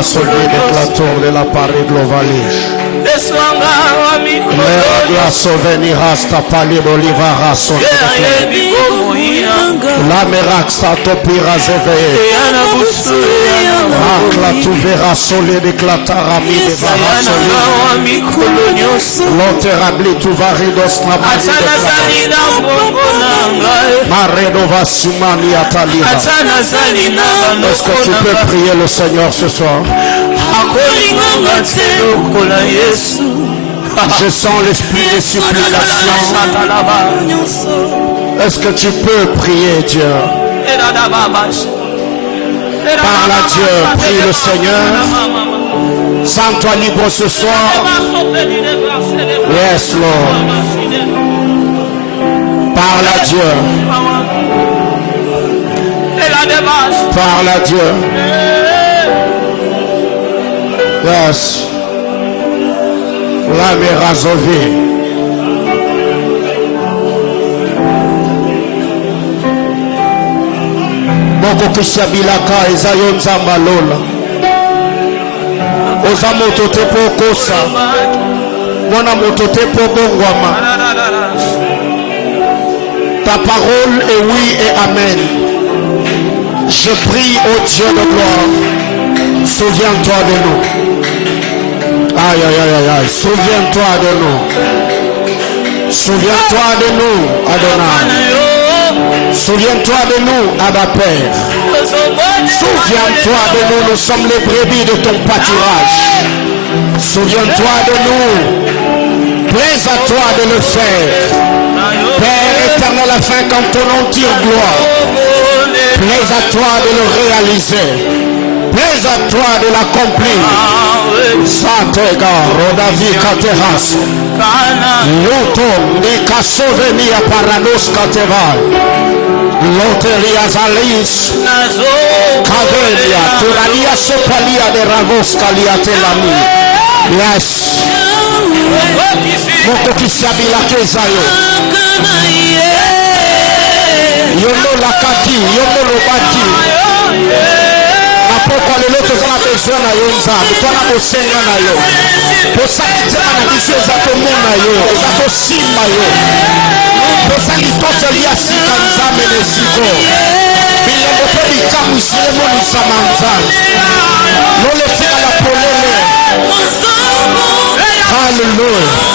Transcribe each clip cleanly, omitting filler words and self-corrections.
la sauver de la tour de la Paris Glovalige. La sauver rasta pali d'oliva rason. La meraxa topira zeve. La tu verras solé de clatarami de varasoli. L'oterabli tu varidos na Maredo vasumani ataliva. Est-ce que tu peux prier le Seigneur ce soir? Je sens l'esprit de supplication. Est-ce que tu peux prier Dieu? Parle à Dieu, prie le Seigneur. Sens-toi libre ce soir. Yes, Lord. Parle à Dieu. Parle à Dieu. Yes. La merazovi. Boko kishabilaka ezayon zambalola. Oza motote po kosa. Mwana motote po bongwama. Ta parole est oui et amen. Je prie au Dieu de gloire. Souviens-toi de nous. Aïe, aïe, aïe, aïe. Souviens-toi de nous. Souviens-toi de nous, Adonai. Souviens-toi de nous, Abba Père. Souviens-toi de nous, nous sommes les brebis de ton pâturage. Souviens-toi de nous. Plaise à toi de le faire. Père éternel, afin qu'en ton nom tire gloire. Plaise à toi de le réaliser. Plaise à toi de l'accomplir. Satega, Rodavi Kateras. Loto, Nikasovenia Paranos Kateva. Loteria Zalis. Kavelia, Turania Sopalia de Ravos Kaliatelami. Yes. Moko Kisabila Kezayo. Yono Lakati, Yono Robati. Pourquoi les autres ont besoin de Yonza, toi na bosenga na yo. Pour ça que tu as dit ça tout le monde na yo, ça tout simba yo. Pour ça qu'il faut que l'ia si kanza menesiko. Bila moto di kamu sile mo samanza. Non le fait à la polele. Hallelujah.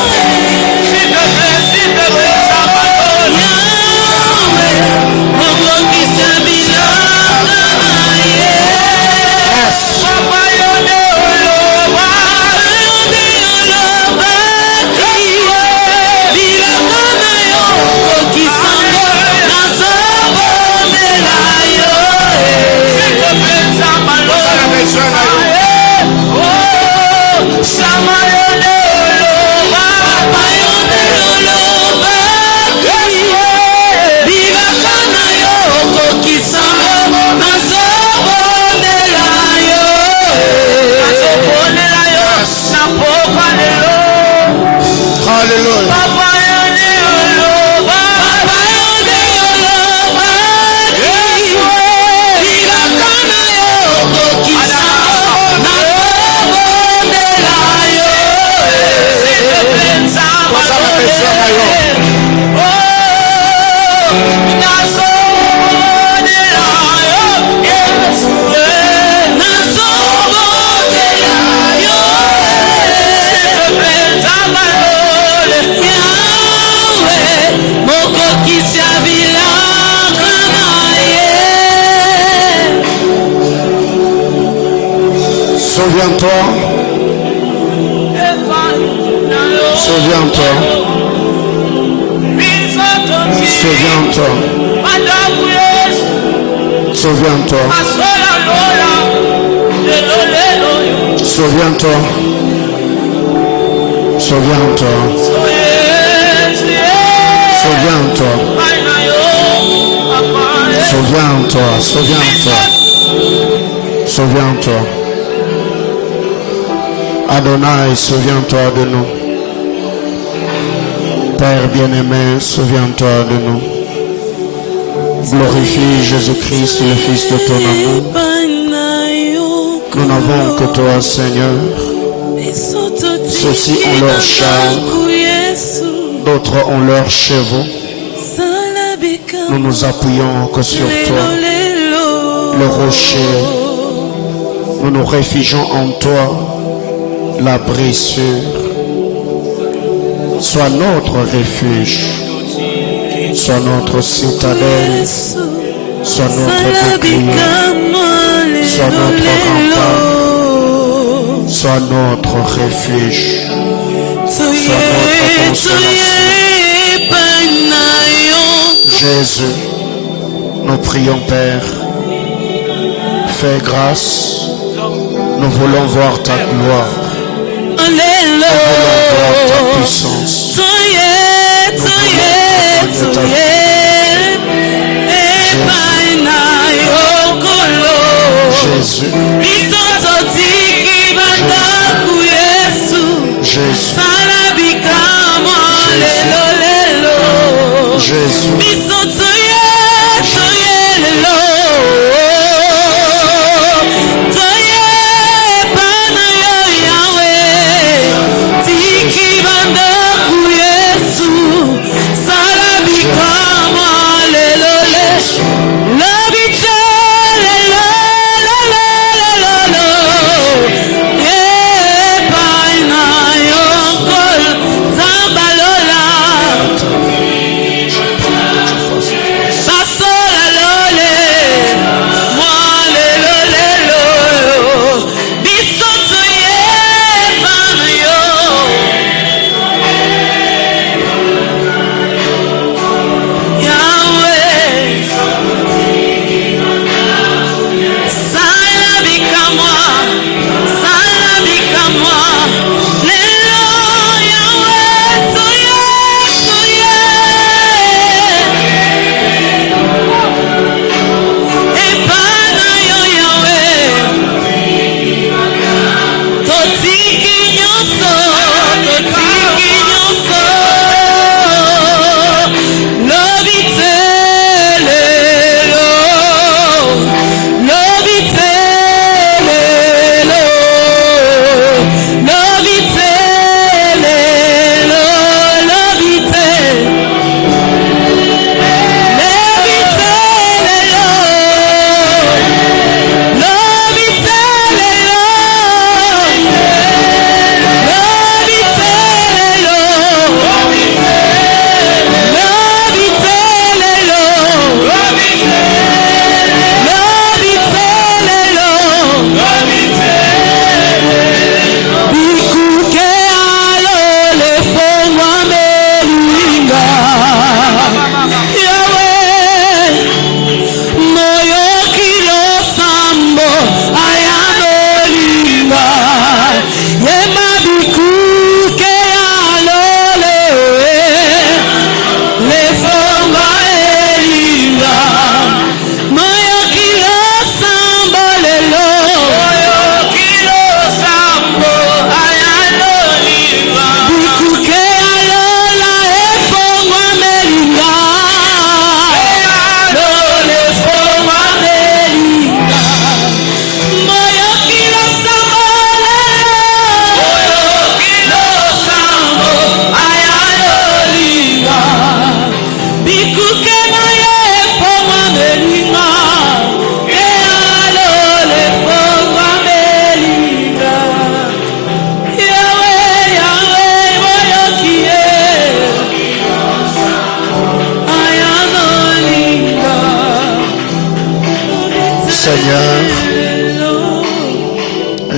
Souviens-toi. Souviens-toi. Souviens-toi. Souviens-toi. Souviens-toi. Souviens-toi. Souviens-toi. Souviens-toi. Souviens-toi. Souviens-toi. Adonai, souviens-toi de nous. Père bien-aimé, souviens-toi de nous. Glorifie Jésus-Christ, le Fils de ton amour. Nous n'avons que toi, Seigneur. Ceux-ci ont leurs chars, d'autres ont leurs chevaux. Nous nous appuyons que sur toi, le rocher. Nous nous réfugions en toi, l'abri sûr. Sois notre refuge, sois notre citadelle, sois notre bouclier, sois notre rempart, sois notre refuge, sois notre consolation. Jésus, nous prions, Père, fais grâce, nous voulons voir ta gloire, nous voulons voir ta puissance, nous voulons ta vie. Jésus, Jésus,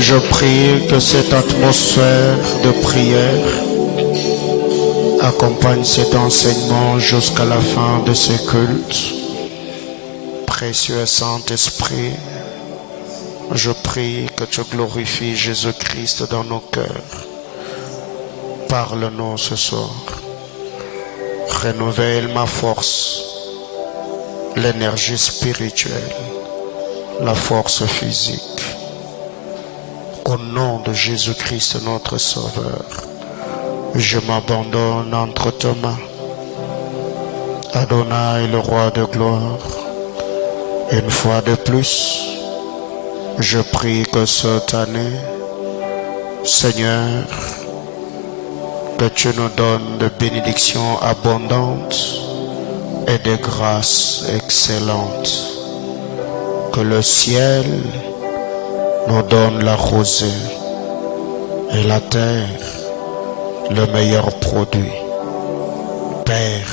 je prie que cette atmosphère de prière accompagne cet enseignement jusqu'à la fin de ce culte. Précieux Saint-Esprit, je prie que tu glorifies Jésus-Christ dans nos cœurs. Parle-nous ce soir. Renouvelle ma force, l'énergie spirituelle, la force physique. Au nom de Jésus-Christ notre Sauveur, je m'abandonne entre tes mains. Adonai, le roi de gloire, une fois de plus, Je prie que cette année, Seigneur, que tu nous donnes de bénédictions abondantes et de grâces excellentes. Que le ciel nous donne la rosée et la terre le meilleur produit. Père,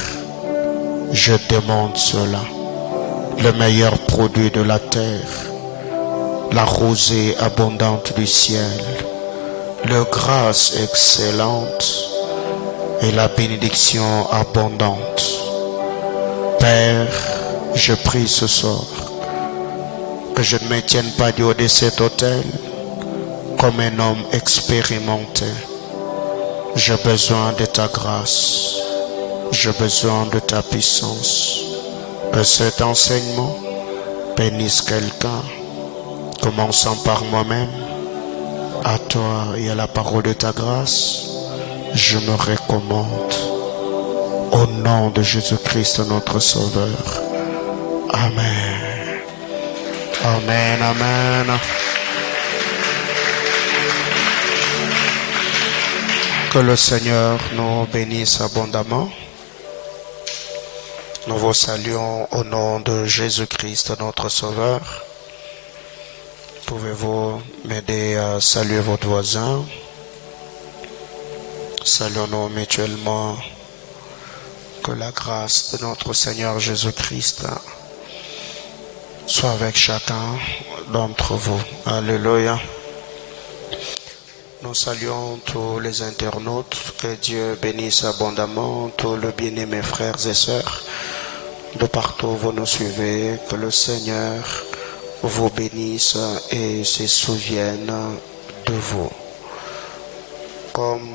je demande cela, le meilleur produit de la terre, la rosée abondante du ciel, la grâce excellente et la bénédiction abondante. Père, je prie ce soir que je ne me tienne pas du haut de cet autel comme un homme expérimenté. J'ai besoin de ta grâce, j'ai besoin de ta puissance. Que cet enseignement bénisse quelqu'un, commençant par moi-même. À toi et à la parole de ta grâce, je me recommande. Au nom de Jésus-Christ, notre Sauveur. Amen. Amen, amen. Que le Seigneur nous bénisse abondamment. Nous vous saluons au nom de Jésus-Christ, notre Sauveur. Pouvez-vous m'aider à saluer votre voisin? Saluons-nous mutuellement. Que la grâce de notre Seigneur Jésus-Christ soit avec chacun d'entre vous. Alléluia. Nous saluons tous les internautes. Que Dieu bénisse abondamment tous les bien-aimés frères et sœurs. De partout où vous nous suivez, que le Seigneur vous bénisse et se souvienne de vous. Comme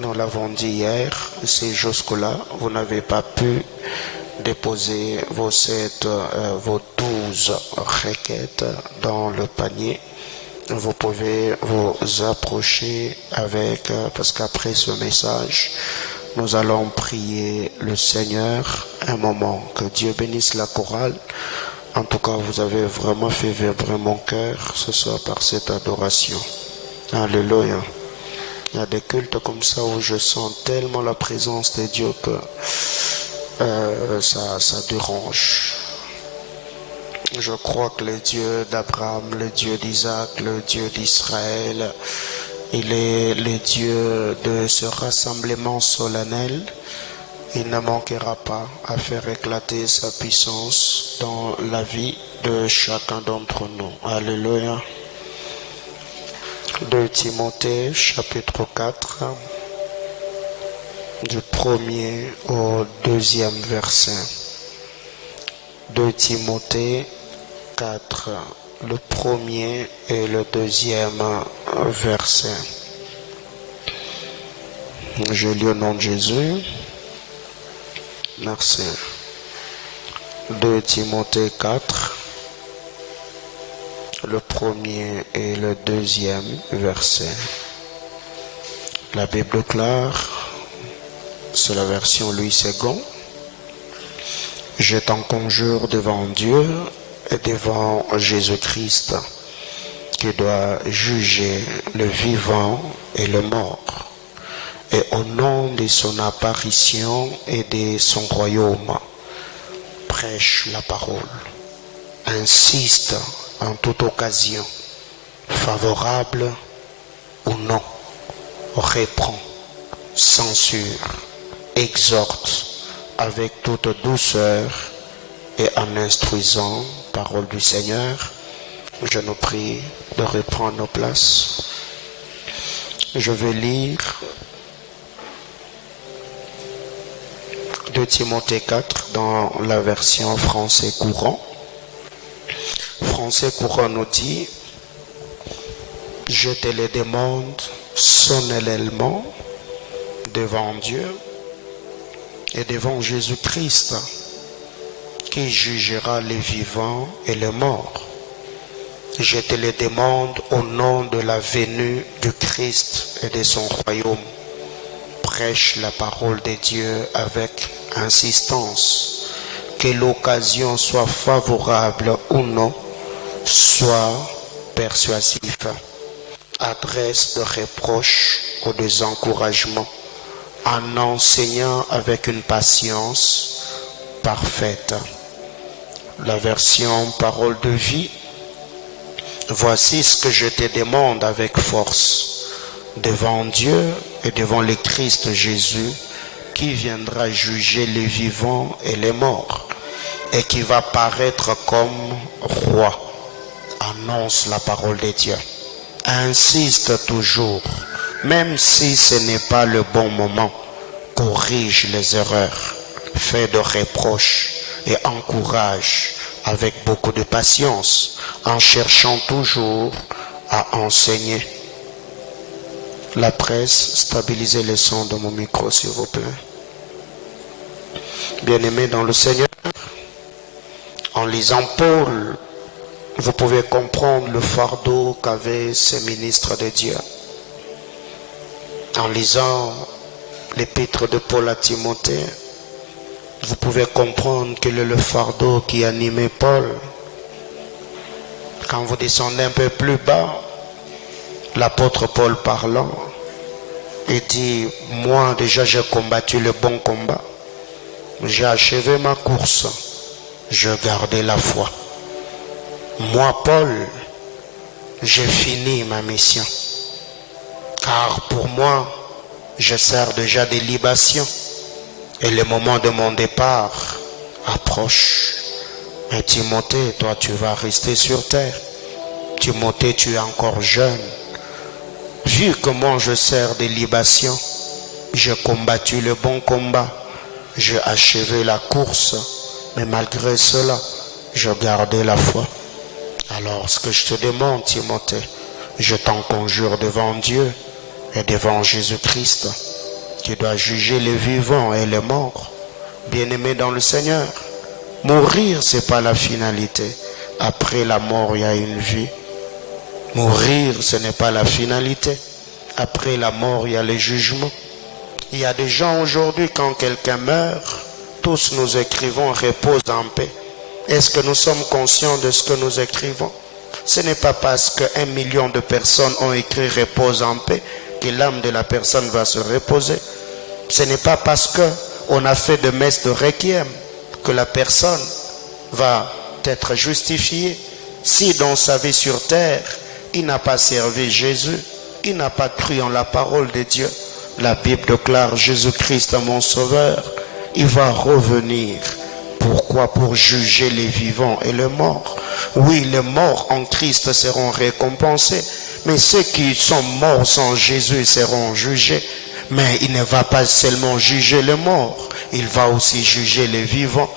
nous l'avons dit hier, c'est jusque-là, vous n'avez pas pu déposer vos 12 requêtes dans le panier. Vous pouvez vous approcher avec, parce qu'après ce message, nous allons prier le Seigneur un moment. Que Dieu bénisse la chorale. En tout cas, vous avez vraiment fait vibrer mon cœur ce soir par cette adoration. Alléluia. Il y a des cultes comme ça où je sens tellement la présence de Dieu que ça dérange. Je crois que le Dieu d'Abraham, le Dieu d'Isaac, le Dieu d'Israël, il est le Dieu de ce rassemblement solennel. Il ne manquera pas à faire éclater sa puissance dans la vie de chacun d'entre nous. Alléluia. 2 Timothée chapitre 4, du 1er au 2e verset. 2 Timothée 4, le 1er et le 2e verset. Je lis au nom de Jésus. Merci. 2 Timothée 4, le 1er et le 2e verset. La Bible déclare, c'est la version Louis II. Je t'en conjure devant Dieu et devant Jésus-Christ, qui doit juger le vivant et le mort. Et au nom de son apparition et de son royaume, prêche la parole, insiste en toute occasion, favorable ou non, reprend, censure, exhorte avec toute douceur et en instruisant, parole du Seigneur. Je nous prie de reprendre nos places. Je vais lire 2 Timothée 4 dans la version français courant. Français courant nous dit: je te le demande solennellement devant Dieu et devant Jésus-Christ, qui jugera les vivants et les morts. Je te le demande au nom de la venue du Christ et de son royaume. Prêche la parole de Dieu avec insistance, que l'occasion soit favorable ou non, sois persuasif, adresse de reproches ou des encouragements, en enseignant avec une patience parfaite. La version parole de vie. Voici ce que je te demande avec force, devant Dieu et devant le Christ Jésus, qui viendra juger les vivants et les morts, et qui va paraître comme roi. Annonce la parole de Dieu. Insiste toujours, même si ce n'est pas le bon moment, corrige les erreurs, fait de reproches et encourage avec beaucoup de patience, en cherchant toujours à enseigner. La presse, stabilisez le son de mon micro s'il vous plaît. Bien-aimés dans le Seigneur, en lisant Paul, vous pouvez comprendre le fardeau qu'avaient ces ministres de Dieu. En lisant l'épître de Paul à Timothée, vous pouvez comprendre quel est le fardeau qui animait Paul. Quand vous descendez un peu plus bas, l'apôtre Paul parlant, il dit, moi déjà j'ai combattu le bon combat, j'ai achevé ma course, je gardais la foi. Moi Paul, j'ai fini ma mission, car pour moi, je sers déjà des libations. Et le moment de mon départ approche. Mais Timothée, toi tu vas rester sur terre. Timothée, tu es encore jeune. Vu comment je sers des libations, j'ai combattu le bon combat. J'ai achevé la course. Mais malgré cela, je gardais la foi. Alors ce que je te demande, Timothée, je t'en conjure devant Dieu et devant Jésus-Christ, qui doit juger les vivants et les morts. Bien-aimés dans le Seigneur, mourir, ce n'est pas la finalité. Après la mort, il y a une vie. Mourir, ce n'est pas la finalité. Après la mort, il y a le jugement. Il y a des gens aujourd'hui, quand quelqu'un meurt, tous nous écrivons repose en paix. Est-ce que nous sommes conscients de ce que nous écrivons? Ce n'est pas parce que 1 million de personnes ont écrit repose en paix que l'âme de la personne va se reposer. Ce n'est pas parce qu'on a fait de messe de requiem que la personne va être justifiée. Si dans sa vie sur terre, il n'a pas servi Jésus, il n'a pas cru en la parole de Dieu, la Bible déclare Jésus-Christ mon sauveur, il va revenir. Pourquoi? Pour juger les vivants et les morts. Oui, les morts en Christ seront récompensés, mais ceux qui sont morts sans Jésus seront jugés. Mais il ne va pas seulement juger les morts, il va aussi juger les vivants.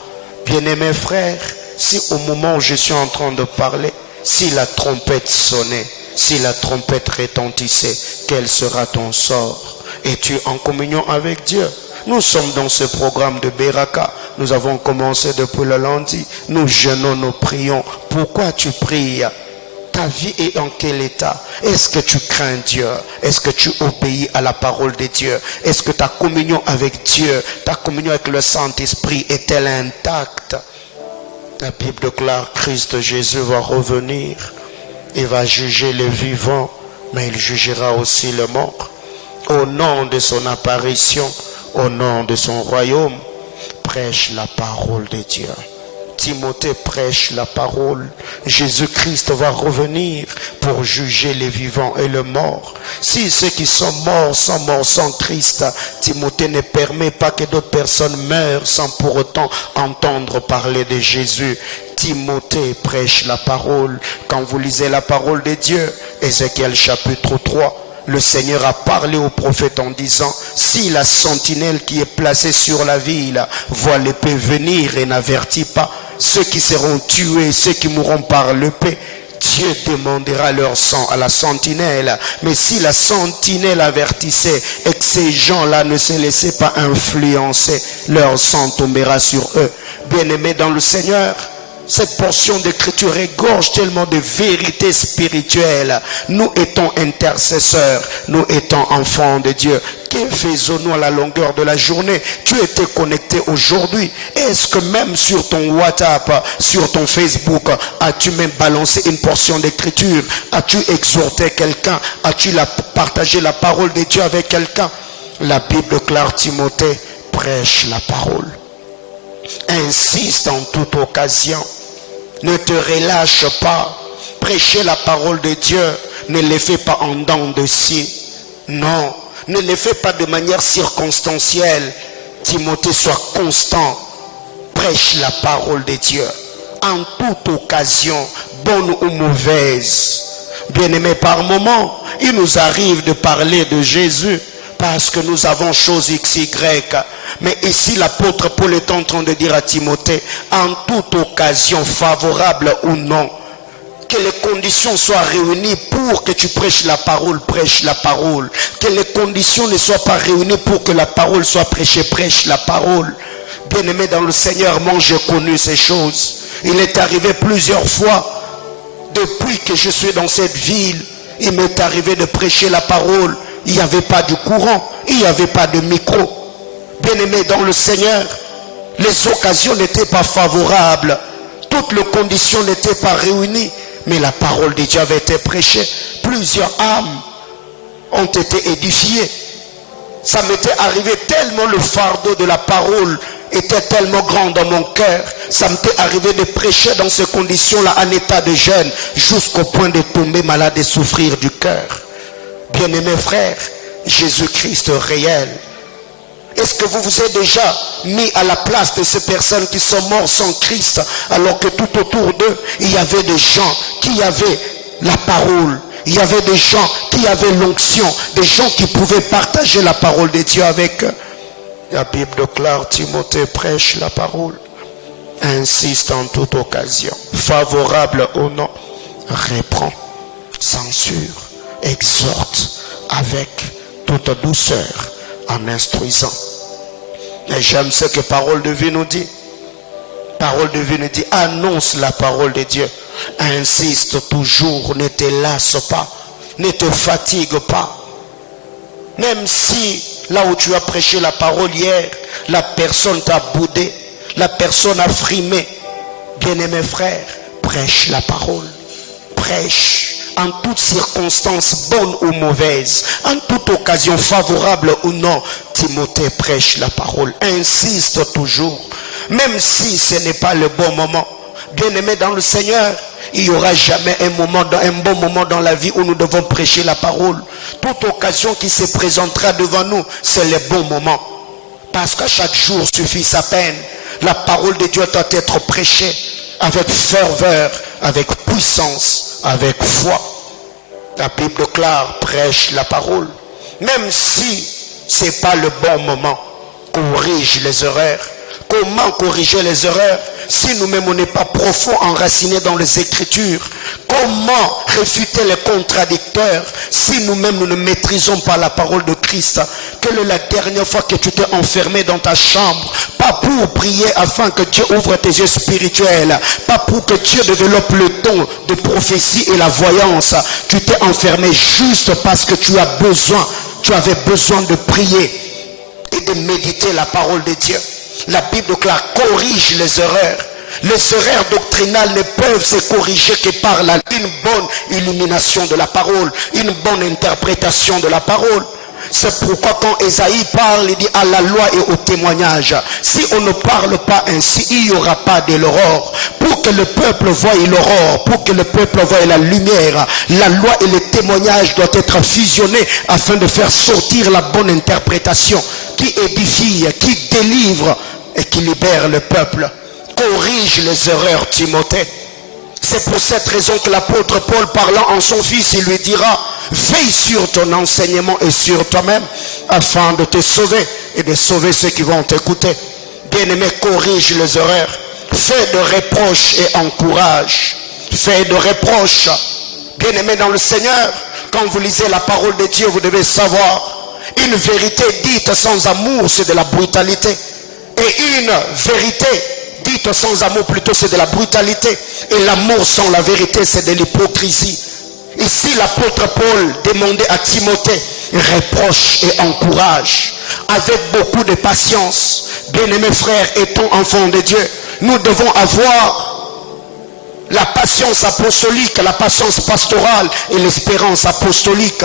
Bien-aimés frères, si au moment où je suis en train de parler, si la trompette sonnait, si la trompette retentissait, quel sera ton sort? Es-tu en communion avec Dieu? Nous sommes dans ce programme de Beraka. Nous avons commencé depuis le lundi. Nous jeûnons, nous prions. Pourquoi tu pries? Ta vie est en quel état? Est-ce que tu crains Dieu? Est-ce que tu obéis à la parole de Dieu? Est-ce que ta communion avec Dieu, ta communion avec le Saint-Esprit est-elle intacte? La Bible déclare Christ Jésus va revenir. Il va juger les vivants, mais il jugera aussi les morts. Au nom de son apparition, au nom de son royaume, prêche la parole de Dieu. Timothée prêche la parole. Jésus-Christ va revenir pour juger les vivants et les morts. Si ceux qui sont morts sans Christ, Timothée ne permet pas que d'autres personnes meurent sans pour autant entendre parler de Jésus. Timothée prêche la parole. Quand vous lisez la parole de Dieu, Ézéchiel chapitre 3, le Seigneur a parlé au prophète en disant, si la sentinelle qui est placée sur la ville voit l'épée venir et n'avertit pas, ceux qui seront tués, ceux qui mourront par l'épée, Dieu demandera leur sang à la sentinelle. Mais si la sentinelle avertissait et que ces gens-là ne se laissaient pas influencer, leur sang tombera sur eux. Bien-aimés dans le Seigneur, Cette portion d'écriture regorge tellement de vérités spirituelles. Nous étant intercesseurs, nous étant enfants de Dieu. Que faisons-nous à la longueur de la journée? Tu étais connecté aujourd'hui. Est-ce que même sur ton WhatsApp, sur ton Facebook, as-tu même balancé une portion d'écriture? As-tu exhorté quelqu'un? As-tu partagé la parole de Dieu avec quelqu'un? La Bible déclare, Timothée, prêche la parole. Insiste en toute occasion. Ne te relâche pas. Prêcher la parole de Dieu. Ne le fais pas en dents de scie. Non. Ne le fais pas de manière circonstancielle. Timothée, sois constant. Prêche la parole de Dieu. En toute occasion, bonne ou mauvaise. Bien-aimés, par moment, il nous arrive de parler de Jésus. Parce que nous avons chose XY. Mais ici, l'apôtre Paul est en train de dire à Timothée, en toute occasion, favorable ou non, que les conditions soient réunies pour que tu prêches la parole, prêche la parole. Que les conditions ne soient pas réunies pour que la parole soit prêchée, prêche la parole. Bien-aimé dans le Seigneur, moi j'ai connu ces choses. Il est arrivé plusieurs fois, depuis que je suis dans cette ville, il m'est arrivé de prêcher la parole. Il n'y avait pas de courant, il n'y avait pas de micro. Bien-aimés dans le Seigneur, les occasions n'étaient pas favorables. Toutes les conditions n'étaient pas réunies. Mais la parole de Dieu avait été prêchée. Plusieurs âmes ont été édifiées. Ça m'était arrivé tellement, le fardeau de la parole était tellement grand dans mon cœur. Ça m'était arrivé de prêcher dans ces conditions-là en état de jeûne, jusqu'au point de tomber malade et souffrir du cœur. Bien-aimés frères, Jésus-Christ réel. Est-ce que vous vous êtes déjà mis à la place de ces personnes qui sont mortes sans Christ, alors que tout autour d'eux, il y avait des gens qui avaient la parole, il y avait des gens qui avaient l'onction, des gens qui pouvaient partager la parole de Dieu avec eux. La Bible déclare, Timothée, prêche la parole, insiste en toute occasion, favorable ou non, reprend, censure, exhorte avec toute douceur en instruisant. Mais j'aime ce que parole de vie nous dit. Parole de vie nous dit, annonce la parole de Dieu. Insiste toujours, ne te lasse pas, ne te fatigue pas. Même si là où tu as prêché la parole hier, la personne t'a boudé, la personne a frimé. Bien-aimé frère, prêche la parole. Prêche. En toutes circonstances, bonnes ou mauvaises, en toute occasion favorable ou non, Timothée prêche la parole. Insiste toujours. Même si ce n'est pas le bon moment. Bien-aimé dans le Seigneur, il n'y aura jamais un bon moment dans la vie où nous devons prêcher la parole. Toute occasion qui se présentera devant nous, c'est le bon moment. Parce qu'à chaque jour suffit sa peine. La parole de Dieu doit être prêchée avec ferveur, avec puissance, avec foi. La Bible déclare, prêche la parole. Même si ce n'est pas le bon moment, corrige les erreurs. Comment corriger les erreurs si nous-mêmes on n'est pas profond enracinés dans les Écritures? Comment réfuter les contradicteurs si nous-mêmes nous ne maîtrisons pas la parole de Christ? Quelle est la dernière fois que tu t'es enfermé dans ta chambre? Pas pour prier afin que Dieu ouvre tes yeux spirituels, pas pour que Dieu développe le don de prophétie et la voyance. Tu t'es enfermé juste parce que tu avais besoin de prier et de méditer la parole de Dieu. La Bible déclare, corrige les erreurs. Les erreurs doctrinales ne peuvent se corriger que par une bonne illumination de la parole, une bonne interprétation de la parole. C'est pourquoi quand Ésaïe parle, il dit à la loi et au témoignage. Si on ne parle pas ainsi, il n'y aura pas de l'aurore. Pour que le peuple voie l'aurore, pour que le peuple voie la lumière, la loi et le témoignage doivent être fusionnés afin de faire sortir la bonne interprétation qui édifie, qui délivre et qui libère le peuple. Corrige les erreurs, Timothée. C'est pour cette raison que l'apôtre Paul, parlant en son fils, il lui dira, veille sur ton enseignement et sur toi-même, afin de te sauver et de sauver ceux qui vont t'écouter. Bien-aimé, corrige les erreurs. Fais de reproches et encourage. Fais de reproches. Bien-aimé dans le Seigneur, quand vous lisez la parole de Dieu, vous devez savoir, une vérité dite sans amour, c'est de la brutalité. Et une vérité Dites sans amour, plutôt c'est de la brutalité. Et l'amour sans la vérité, c'est de l'hypocrisie. Ici, l'apôtre Paul demandait à Timothée, reproche et encourage avec beaucoup de patience. Bien-aimés frères, étant enfants de Dieu, nous devons avoir la patience apostolique, la patience pastorale et l'espérance apostolique.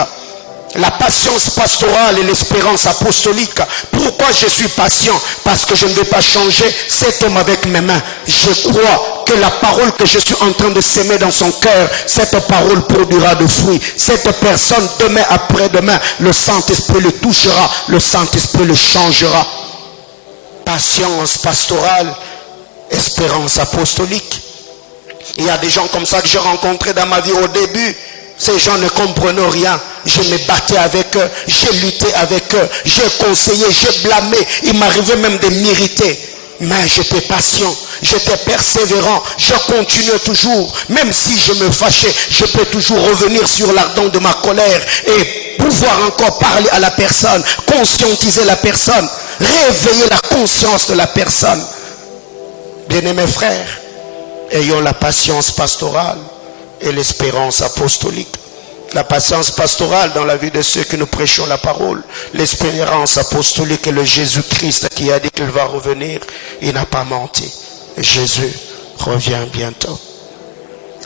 La patience pastorale et l'espérance apostolique. Pourquoi je suis patient? Parce que je ne vais pas changer cet homme avec mes mains. Je crois que la parole que je suis en train de s'aimer dans son cœur, cette parole produira de fruits. Cette personne, demain après-demain, le Saint-Esprit le touchera, le Saint-Esprit le changera. Patience pastorale, espérance apostolique. Il y a des gens comme ça que j'ai rencontrés dans ma vie au début. Ces gens ne comprenaient rien. Je me battais avec eux, j'ai lutté avec eux, j'ai conseillé, j'ai blâmé. Il m'arrivait même de m'irriter. Mais j'étais patient, j'étais persévérant, je continuais toujours. Même si je me fâchais, je peux toujours revenir sur l'ardent de ma colère et pouvoir encore parler à la personne, conscientiser la personne, réveiller la conscience de la personne. Bien-aimés frères, ayons la patience pastorale et l'espérance apostolique. La patience pastorale dans la vie de ceux que nous prêchons la parole. L'espérance apostolique et le Jésus-Christ qui a dit qu'il va revenir. Il n'a pas menti. Jésus revient bientôt.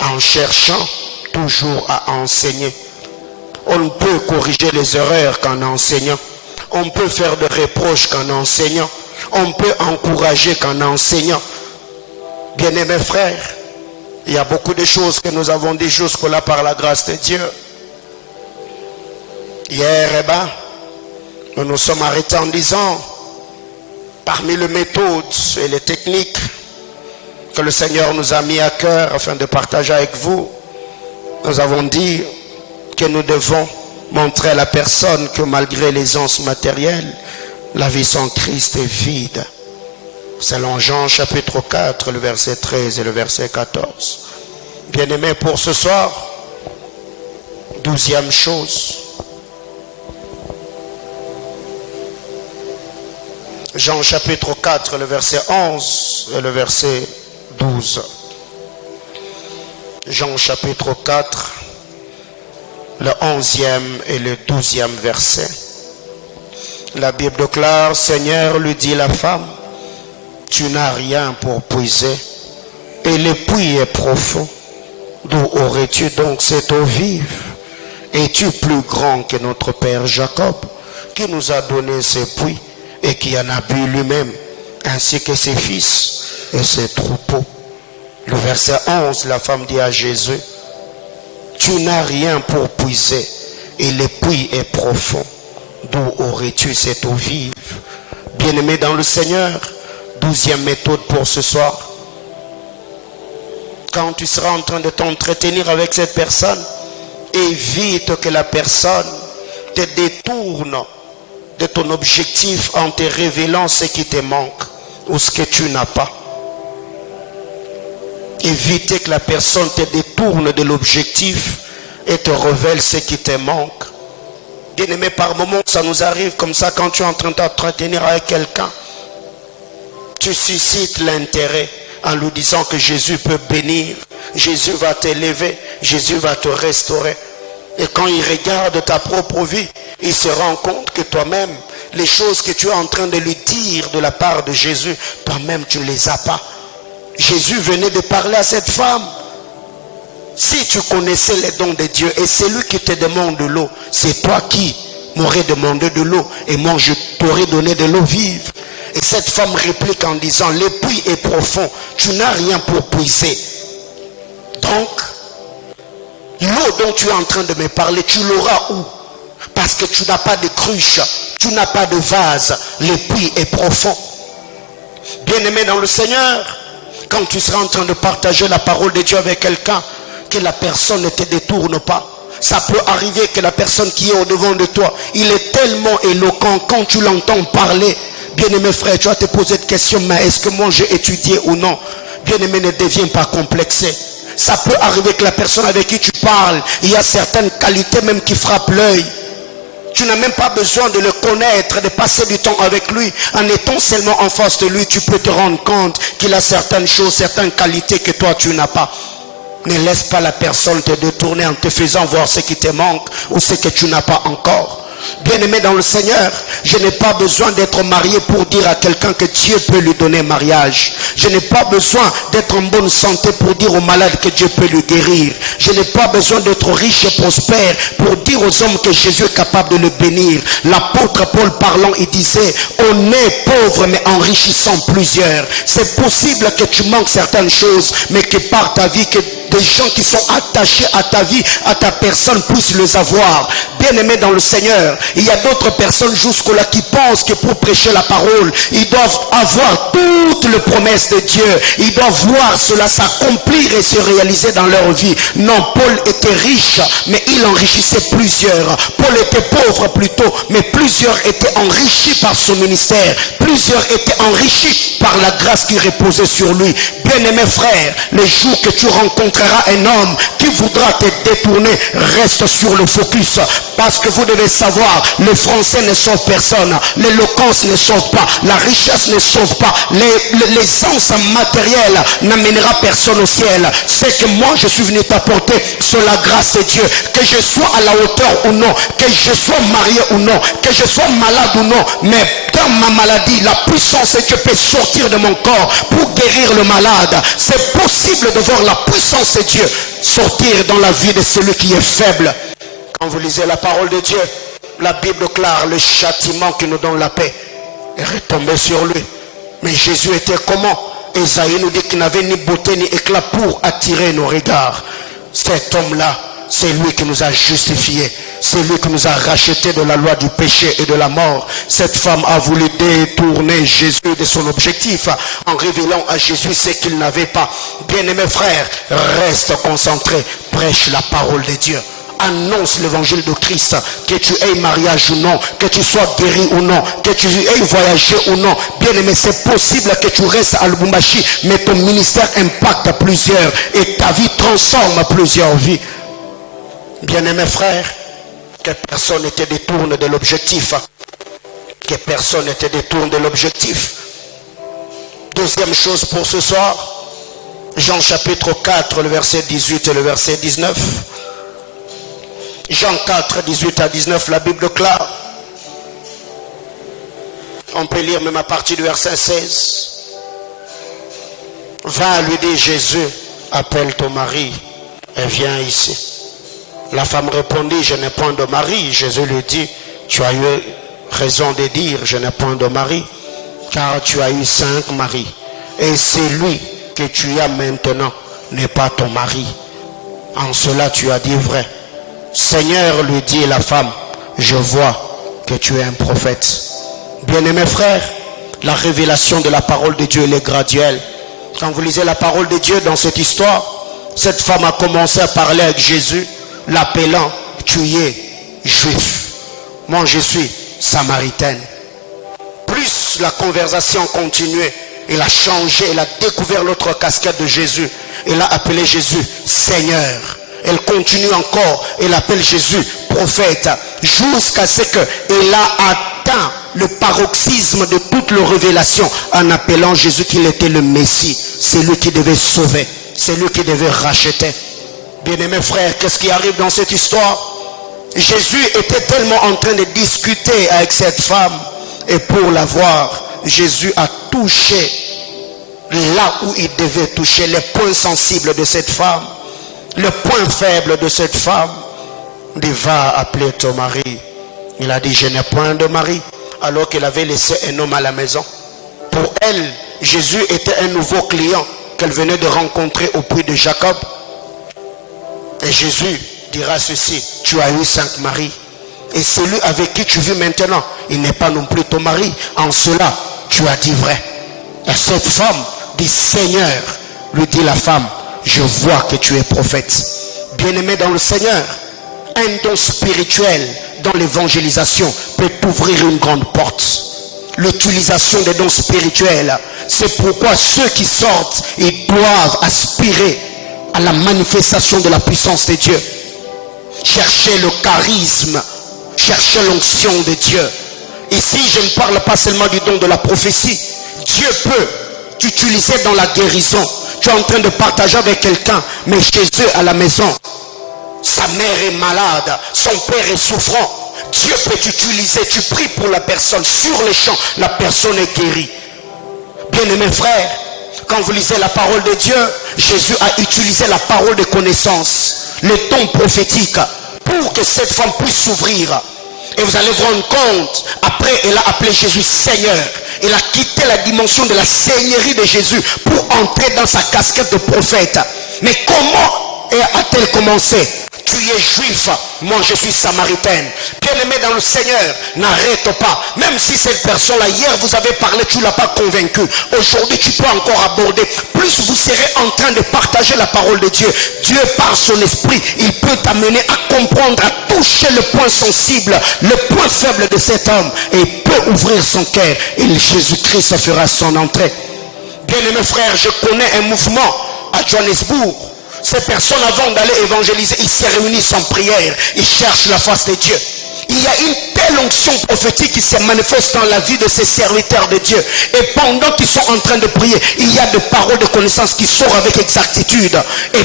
En cherchant toujours à enseigner. On ne peut corriger les erreurs qu'en enseignant. On peut faire des reproches qu'en enseignant. On peut encourager qu'en enseignant. Bien-aimés frères, il y a beaucoup de choses que nous avons dit jusque-là par la grâce de Dieu. Hier, nous nous sommes arrêtés en disant, parmi les méthodes et les techniques que le Seigneur nous a mis à cœur afin de partager avec vous, nous avons dit que nous devons montrer à la personne que malgré les anses matérielles, la vie sans Christ est vide. Selon Jean chapitre 4, le verset 13 et le verset 14. Bien-aimés, pour ce soir, 12e chose. Jean chapitre 4, le verset 11 et le verset 12. Jean chapitre 4, le 11e et le 12e verset. La Bible déclare, Seigneur, lui dit la femme, tu n'as rien pour puiser, et le puits est profond. D'où aurais-tu donc cette eau vive? Es-tu plus grand que notre père Jacob, qui nous a donné ce puits, et qui en a bu lui-même, ainsi que ses fils et ses troupeaux? Le verset 11, la femme dit à Jésus, tu n'as rien pour puiser, et le puits est profond. D'où aurais-tu cette eau vive? Bien-aimé dans le Seigneur, 12e méthode pour ce soir. Quand tu seras en train de t'entretenir avec cette personne, évite que la personne te détourne de ton objectif en te révélant ce qui te manque ou ce que tu n'as pas. Évite que la personne te détourne de l'objectif et te révèle ce qui te manque. Bien-aimé, par moments, ça nous arrive comme ça quand tu es en train de t'entretenir avec quelqu'un. Tu suscites l'intérêt en lui disant que Jésus peut bénir, Jésus va t'élever, Jésus va te restaurer. Et quand il regarde ta propre vie, il se rend compte que toi-même, les choses que tu es en train de lui dire de la part de Jésus, toi-même tu ne les as pas. Jésus venait de parler à cette femme. Si tu connaissais les dons de Dieu et celui qui te demande de l'eau, c'est toi qui m'aurais demandé de l'eau et moi je t'aurais donné de l'eau vive. Et cette femme réplique en disant, le puits est profond, tu n'as rien pour puiser. Donc, l'eau dont tu es en train de me parler, tu l'auras où? Parce que tu n'as pas de cruche, tu n'as pas de vase, le puits est profond. Bien-aimé dans le Seigneur, quand tu seras en train de partager la parole de Dieu avec quelqu'un, que la personne ne te détourne pas. Ça peut arriver que la personne qui est au devant de toi, il est tellement éloquent, quand tu l'entends parler, bien-aimé frère, tu vas te poser cette question, mais est-ce que moi j'ai étudié ou non? Bien-aimé, ne deviens pas complexé. Ça peut arriver que la personne avec qui tu parles, il y a certaines qualités même qui frappent l'œil. Tu n'as même pas besoin de le connaître, de passer du temps avec lui. En étant seulement en face de lui, tu peux te rendre compte qu'il a certaines choses, certaines qualités que toi tu n'as pas. Ne laisse pas la personne te détourner en te faisant voir ce qui te manque ou ce que tu n'as pas encore. Bien-aimé dans le Seigneur, je n'ai pas besoin d'être marié pour dire à quelqu'un que Dieu peut lui donner mariage. Je n'ai pas besoin d'être en bonne santé pour dire aux malades que Dieu peut lui guérir. Je n'ai pas besoin d'être riche et prospère pour dire aux hommes que Jésus est capable de le bénir. L'apôtre Paul parlant, il disait, on est pauvre mais enrichissant plusieurs. C'est possible que tu manques certaines choses, mais que par ta vie, que des gens qui sont attachés à ta vie, à ta personne, puissent les avoir. Bien-aimé dans le Seigneur, il y a d'autres personnes jusque-là qui pensent que pour prêcher la parole, ils doivent avoir toutes les promesses de Dieu. Ils doivent voir cela s'accomplir et se réaliser dans leur vie. Non, Paul était riche, mais il enrichissait plusieurs. Paul était pauvre plutôt, mais plusieurs étaient enrichis par son ministère. Plusieurs étaient enrichis par la grâce qui reposait sur lui. Bien-aimé frère, le jour que tu rencontreras un homme qui voudra te détourner, reste sur le focus. Parce que vous devez savoir, le français ne sauve personne, l'éloquence ne sauve pas, la richesse ne sauve pas, l'aisance matérielle n'amènera personne au ciel. C'est que moi je suis venu t'apporter sur la grâce de Dieu. Que je sois à la hauteur ou non, que je sois marié ou non, que je sois malade ou non, mais dans ma maladie, la puissance de Dieu peut sortir de mon corps pour guérir le malade. C'est possible de voir la puissance de Dieu sortir dans la vie de celui qui est faible. Quand vous lisez la parole de Dieu, la Bible déclare le châtiment qui nous donne la paix est retombé sur lui. Mais Jésus était comment? Ésaïe nous dit qu'il n'avait ni beauté ni éclat pour attirer nos regards. Cet homme-là, c'est lui qui nous a justifiés. C'est lui qui nous a rachetés de la loi du péché et de la mort. Cette femme a voulu détourner Jésus de son objectif en révélant à Jésus ce qu'il n'avait pas. Bien-aimé frère, reste concentré. Prêche la parole de Dieu. Annonce l'évangile de Christ, que tu aies mariage ou non, que tu sois guéri ou non, que tu aies voyagé ou non. Bien aimé, c'est possible que tu restes à Lubumbashi, mais ton ministère impacte plusieurs et ta vie transforme plusieurs vies. Bien aimé frère, que personne ne te détourne de l'objectif. Que personne ne te détourne de l'objectif. Deuxième chose pour ce soir, Jean chapitre 4, le verset 18 et le verset 19. Jean 4, 18 à 19, la Bible déclare. On peut lire même à partir du verset 16. Va, lui dit Jésus, appelle ton mari et viens ici. La femme répondit, je n'ai point de mari. Jésus lui dit, tu as eu raison de dire, je n'ai point de mari, car tu as eu 5 maris. Et celui que tu as maintenant n'est pas ton mari. En cela tu as dit vrai. Seigneur, lui dit la femme, je vois que tu es un prophète. Bien-aimés frères, la révélation de la parole de Dieu elle est graduelle. Quand vous lisez la parole de Dieu dans cette histoire, cette femme a commencé à parler avec Jésus, l'appelant, tu es juif. Moi je suis samaritaine. Plus la conversation continuait, elle a changé, elle a découvert l'autre casquette de Jésus. Elle a appelé Jésus Seigneur. Elle continue encore, elle appelle Jésus prophète, jusqu'à ce qu'elle a atteint le paroxysme de toute la révélation en appelant Jésus qu'il était le Messie. C'est lui qui devait sauver, c'est lui qui devait racheter. Bien-aimés frères, qu'est-ce qui arrive dans cette histoire? Jésus était tellement en train de discuter avec cette femme, et pour la voir, Jésus a touché là où il devait toucher, les points sensibles de cette femme. Le point faible de cette femme, il dit, va appeler ton mari. Il a dit, je n'ai point de mari, alors qu'il avait laissé un homme à la maison. Pour elle, Jésus était un nouveau client qu'elle venait de rencontrer au puits de Jacob. Et Jésus dira ceci, tu as eu 5 maris. Et celui avec qui tu vis maintenant, il n'est pas non plus ton mari. En cela, tu as dit vrai. Et cette femme dit, Seigneur, lui dit la femme, je vois que tu es prophète. Bien-aimé dans le Seigneur, un don spirituel dans l'évangélisation peut ouvrir une grande porte. L'utilisation des dons spirituels, c'est pourquoi ceux qui sortent, ils doivent aspirer à la manifestation de la puissance de Dieu. Chercher le charisme, chercher l'onction de Dieu. Ici, je ne parle pas seulement du don de la prophétie. Dieu peut t'utiliser dans la guérison. Tu es en train de partager avec quelqu'un, mais chez eux à la maison, sa mère est malade, son père est souffrant. Dieu peut t'utiliser, tu pries pour la personne, sur les champs, la personne est guérie. Bien-aimés frères, quand vous lisez la parole de Dieu, Jésus a utilisé la parole de connaissance, le don prophétique, pour que cette femme puisse s'ouvrir. Et vous allez vous rendre compte, après elle a appelé Jésus Seigneur. Elle a quitté la dimension de la seigneurie de Jésus pour entrer dans sa casquette de prophète. Mais comment a-t-elle commencé? Tu es juif, moi je suis samaritaine. Bien-aimé dans le Seigneur, n'arrête pas. Même si cette personne-là, hier vous avez parlé, tu ne l'as pas convaincu. Aujourd'hui tu peux encore aborder. Plus vous serez en train de partager la parole de Dieu. Dieu par son esprit, il peut t'amener à comprendre, à toucher le point sensible, le point faible de cet homme. Et il peut ouvrir son cœur. Et Jésus-Christ fera son entrée. Bien-aimé frère, je connais un mouvement à Johannesburg. Ces personnes, avant d'aller évangéliser, ils se réunissent en prière. Ils cherchent la face de Dieu. Il y a une telle onction prophétique qui se manifeste dans la vie de ces serviteurs de Dieu. Et pendant qu'ils sont en train de prier, il y a des paroles de connaissance qui sortent avec exactitude. Et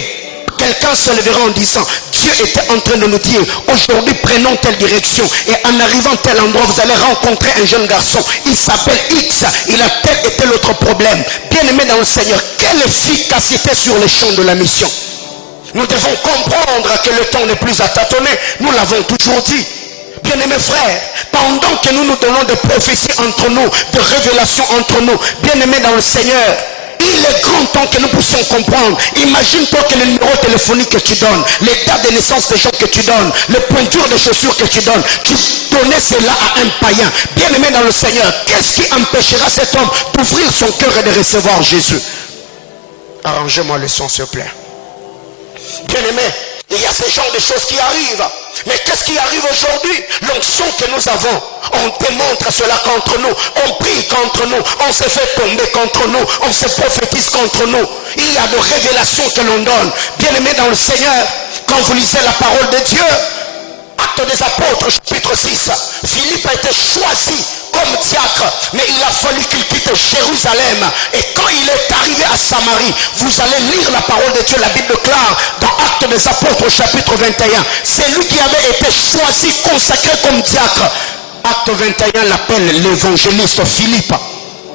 quelqu'un se lèvera en disant, Dieu était en train de nous dire, aujourd'hui prenons telle direction. Et en arrivant à tel endroit, vous allez rencontrer un jeune garçon. Il s'appelle X. Il a tel et tel autre problème. Bien-aimé dans le Seigneur, quelle efficacité sur les champs de la mission. Nous devons comprendre que le temps n'est plus à tâtonner. Nous l'avons toujours dit. Bien-aimés frères, pendant que nous nous donnons des prophéties entre nous, de révélations entre nous, bien-aimés dans le Seigneur, il est grand temps que nous puissions comprendre. Imagine-toi que le numéro téléphonique que tu donnes, les dates de naissance des gens que tu donnes, les pointures des chaussures que tu donnes, tu donnais cela à un païen. Bien-aimé dans le Seigneur, qu'est-ce qui empêchera cet homme d'ouvrir son cœur et de recevoir Jésus? Arrangez-moi le son, s'il vous plaît. Bien-aimé, il y a ce genre de choses qui arrivent. Mais qu'est-ce qui arrive aujourd'hui? L'onction que nous avons, on démontre cela contre nous, on prie contre nous, on se fait tomber contre nous, on se prophétise contre nous. Il y a des révélations que l'on donne. Bien-aimé dans le Seigneur, quand vous lisez la parole de Dieu, Actes des Apôtres, chapitre 6, Philippe a été choisi comme diacre, mais il a fallu qu'il quitte Jérusalem. Et quand il est arrivé à Samarie, vous allez lire la parole de Dieu, la Bible déclare dans Actes des Apôtres, chapitre 21, c'est lui qui avait été choisi, consacré comme diacre. Acte 21 l'appelle l'évangéliste Philippe.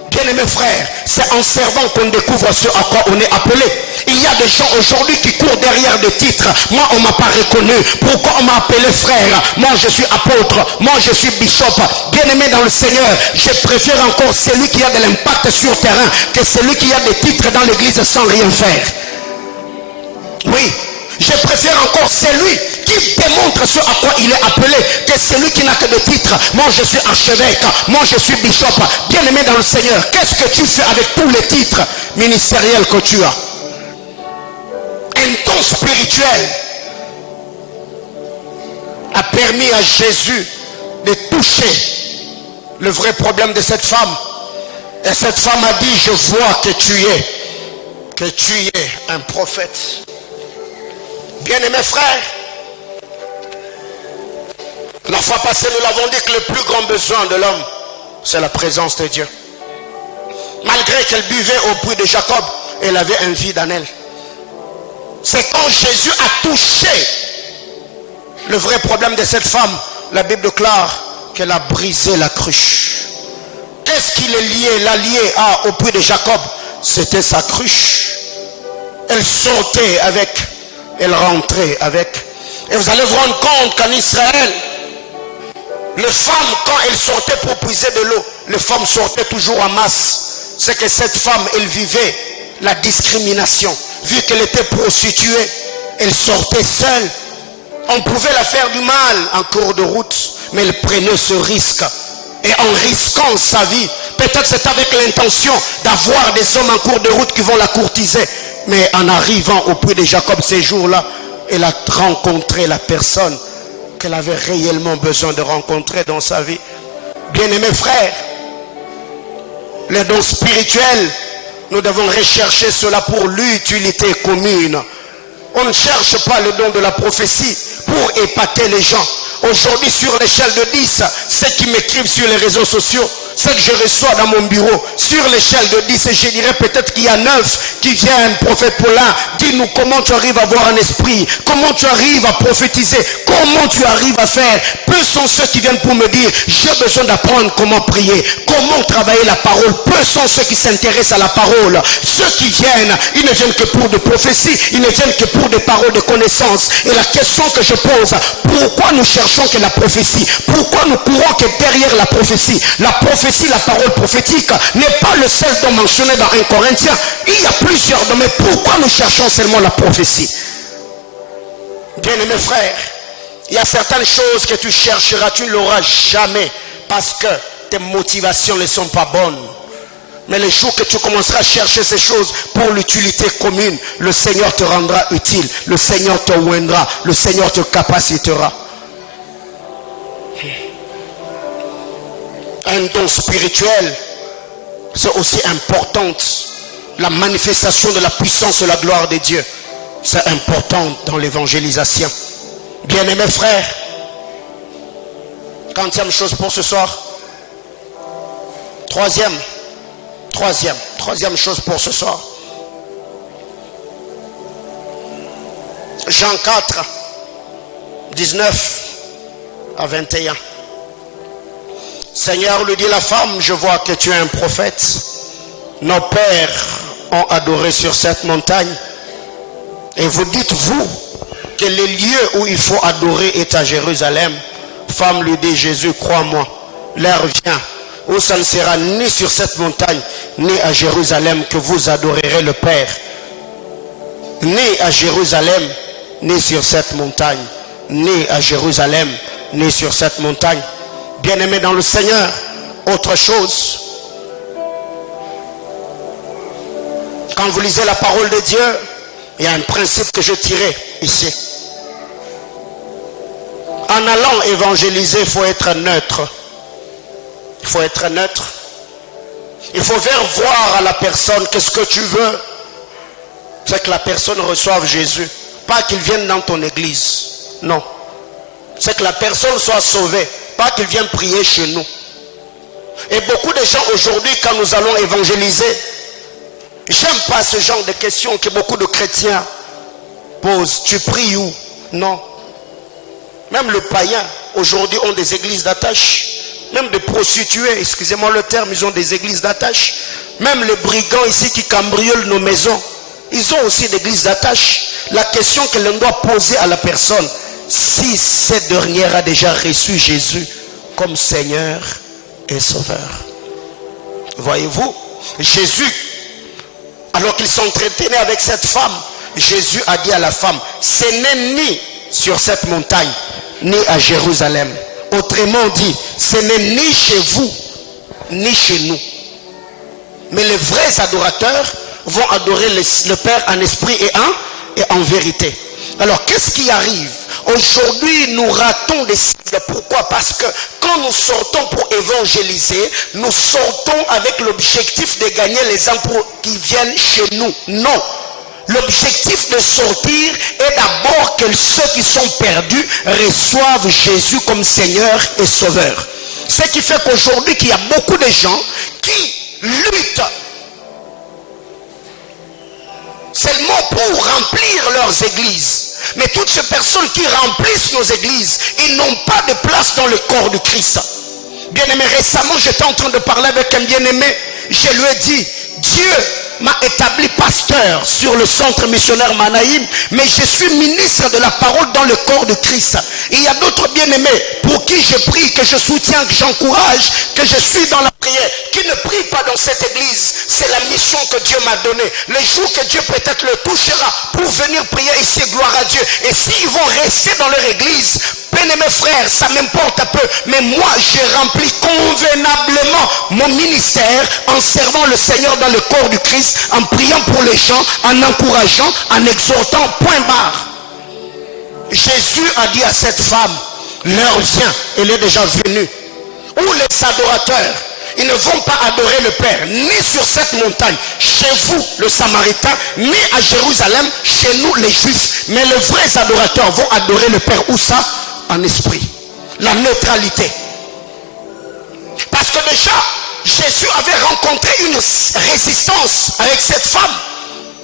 Bien-aimés frères, c'est en servant qu'on découvre ce à quoi on est appelé. Il y a des gens aujourd'hui qui courent derrière des titres. Moi, on ne m'a pas reconnu. Pourquoi on m'a appelé frère? Moi, je suis apôtre. Moi, je suis bishop. Bien-aimé dans le Seigneur, je préfère encore celui qui a de l'impact sur terrain que celui qui a des titres dans l'église sans rien faire. Oui, je préfère encore celui qui démontre ce à quoi il est appelé que celui qui n'a que des titres. Moi je suis archevêque, moi je suis bishop. Bien-aimé dans le Seigneur, qu'est-ce que tu fais avec tous les titres ministériels que tu as? Un don spirituel a permis à Jésus de toucher le vrai problème de cette femme. Et cette femme a dit, je vois que tu es un prophète. Bien-aimés frères, la fois passée nous l'avons dit que le plus grand besoin de l'homme, c'est la présence de Dieu. Malgré qu'elle buvait au puits de Jacob, elle avait un vide en elle. C'est quand Jésus a touché le vrai problème de cette femme, la Bible déclare qu'elle a brisé la cruche. Qu'est-ce qui l'a lié au puits de Jacob? C'était sa cruche. Elle sortait avec, elle rentrait avec. Et vous allez vous rendre compte qu'en Israël, les femmes, quand elles sortaient pour puiser de l'eau, les femmes sortaient toujours en masse. C'est que cette femme, elle vivait la discrimination. Vu qu'elle était prostituée, elle sortait seule. On pouvait la faire du mal en cours de route, mais elle prenait ce risque. Et en risquant sa vie, peut-être c'est avec l'intention d'avoir des hommes en cours de route qui vont la courtiser. Mais en arrivant au puits de Jacob ces jours-là, elle a rencontré la personne qu'elle avait réellement besoin de rencontrer dans sa vie. Bien-aimés frères, les dons spirituels, nous devons rechercher cela pour l'utilité commune. On ne cherche pas le don de la prophétie pour épater les gens. Aujourd'hui, sur l'échelle de 10, ceux qui m'écrivent sur les réseaux sociaux, ce que je reçois dans mon bureau, sur l'échelle de 10, je dirais peut-être qu'il y a 9 qui viennent, prophète Paulin, dis-nous comment tu arrives à avoir un esprit, comment tu arrives à prophétiser, comment tu arrives à faire. Peu sont ceux qui viennent pour me dire, j'ai besoin d'apprendre comment prier, comment travailler la parole. Peu sont ceux qui s'intéressent à la parole. Ceux qui viennent, ils ne viennent que pour des prophéties, ils ne viennent que pour des paroles de connaissance. Et la question que je pose, pourquoi nous cherchons que la prophétie? Pourquoi nous courons que derrière la prophétie? La prophétie, la parole prophétique n'est pas le seul don mentionné dans 1 Corinthiens. Il y a plusieurs dons, mais pourquoi nous cherchons seulement la prophétie? Bien-aimés frères, il y a certaines choses que tu chercheras, tu ne l'auras jamais parce que tes motivations ne sont pas bonnes. Mais le jour que tu commenceras à chercher ces choses pour l'utilité commune, le Seigneur te rendra utile, le Seigneur te oindra, le Seigneur te capacitera. Un don spirituel, c'est aussi important. La manifestation de la puissance et la gloire de Dieu, c'est important dans l'évangélisation. Bien-aimés frères, 40e chose pour ce soir. Troisième chose pour ce soir. Jean 4, 19 à 21. Seigneur, lui dit la femme, je vois que tu es un prophète. Nos pères ont adoré sur cette montagne. Et vous dites, vous, que le lieu où il faut adorer est à Jérusalem. Femme lui dit, Jésus, crois-moi, l'heure vient où ça ne sera ni sur cette montagne, ni à Jérusalem que vous adorerez le Père. Ni à Jérusalem, ni sur cette montagne. Ni à Jérusalem, ni sur cette montagne. Bien-aimés dans le Seigneur, autre chose. Quand vous lisez la parole de Dieu, il y a un principe que je tirais ici. En allant évangéliser, il faut être neutre. Il faut être neutre. Il faut faire voir à la personne qu'est-ce que tu veux. C'est que la personne reçoive Jésus. Pas qu'il vienne dans ton église. Non. C'est que la personne soit sauvée. Pas qu'il vienne prier chez nous. Et beaucoup de gens aujourd'hui, quand nous allons évangéliser, j'aime pas ce genre de questions que beaucoup de chrétiens posent. Tu pries où? Non. Même le païen, aujourd'hui, ont des églises d'attache. Même des prostituées, excusez-moi le terme, ils ont des églises d'attache. Même les brigands ici qui cambriolent nos maisons, ils ont aussi des églises d'attache. La question que l'on doit poser à la personne, si cette dernière a déjà reçu Jésus comme Seigneur et Sauveur. Voyez-vous, Jésus, alors qu'ils s'entretenaient avec cette femme, Jésus a dit à la femme, ce n'est ni sur cette montagne, ni à Jérusalem. Autrement dit, ce n'est ni chez vous, ni chez nous. Mais les vrais adorateurs vont adorer le Père en esprit et en vérité. Alors, qu'est-ce qui arrive? Aujourd'hui, nous ratons des cibles. Pourquoi? Parce que quand nous sortons pour évangéliser, nous sortons avec l'objectif de gagner les âmes qui viennent chez nous. Non. L'objectif de sortir est d'abord que ceux qui sont perdus reçoivent Jésus comme Seigneur et Sauveur. Ce qui fait qu'aujourd'hui, qu'il y a beaucoup de gens qui luttent seulement pour remplir leurs églises. Mais toutes ces personnes qui remplissent nos églises, ils n'ont pas de place dans le corps de Christ. Bien-aimé, récemment, j'étais en train de parler avec un bien-aimé. Je lui ai dit, Dieu m'a établi pasteur sur le centre missionnaire Manaïm, mais je suis ministre de la parole dans le corps de Christ. Et il y a d'autres bien-aimés pour qui je prie, que je soutiens, que j'encourage, que je suis dans la prière, qui ne prient pas dans cette église. C'est la mission que Dieu m'a donnée. Le jour que Dieu peut-être le touchera pour venir prier ici, gloire à Dieu. Et s'ils vont rester dans leur église, bien-aimés frères, ça m'importe un peu, mais moi j'ai rempli convenablement mon ministère en servant le Seigneur dans le corps du Christ, en priant pour les gens, en encourageant, en exhortant, point barre. Jésus a dit à cette femme, l'heure vient, elle est déjà venue, où les adorateurs, ils ne vont pas adorer le Père, ni sur cette montagne, chez vous, le Samaritain, ni à Jérusalem, chez nous, les Juifs. Mais les vrais adorateurs vont adorer le Père, où ça? En esprit La neutralité. Parce que déjà, Jésus avait rencontré une résistance avec cette femme.